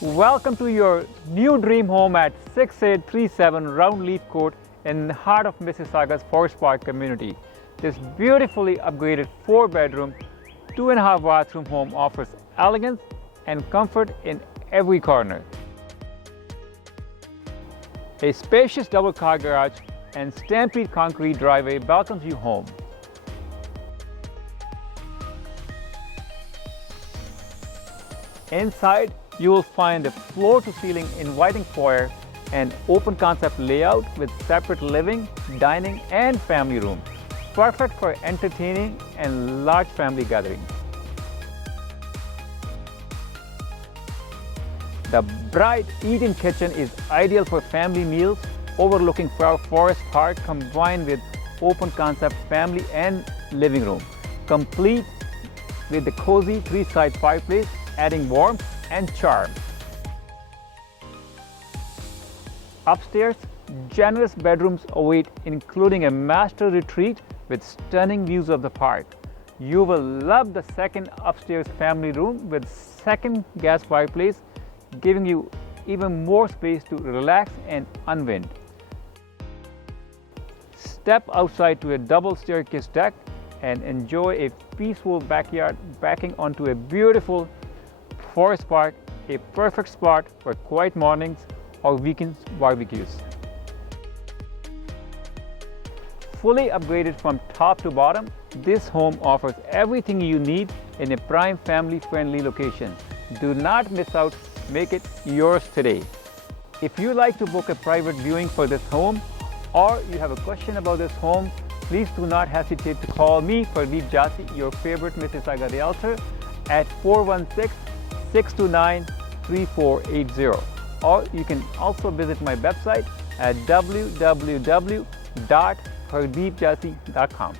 Welcome to your new dream home at 6837 Roundleaf Court in the heart of Mississauga's Forest Park community. This beautifully upgraded 4-bedroom, 2.5 bathroom home offers elegance and comfort in every corner. A spacious double-car garage and stampede concrete driveway welcomes you home. Inside, you will find a floor-to-ceiling inviting foyer and open-concept layout with separate living, dining, and family rooms, perfect for entertaining and large family gatherings. The bright eat-in kitchen is ideal for family meals overlooking Forest Park, combined with open-concept family and living room, complete with the cozy 3-side fireplace, adding warmth and charm. Upstairs, generous bedrooms await, including a master retreat with stunning views of the park. You will love the second upstairs family room with second gas fireplace, giving you even more space to relax and unwind. Step outside to a double staircase deck and enjoy a peaceful backyard backing onto a beautiful Forest Park, a perfect spot for quiet mornings or weekend barbecues. Fully upgraded from top to bottom, this home offers everything you need in a prime family-friendly location. Do not miss out, make it yours today. If you like to book a private viewing for this home or you have a question about this home, please do not hesitate to call me, Pardeep Jasi, your favorite Mississauga realtor, at 416-629-3480. Or you can also visit my website at www.pardeepjasi.com.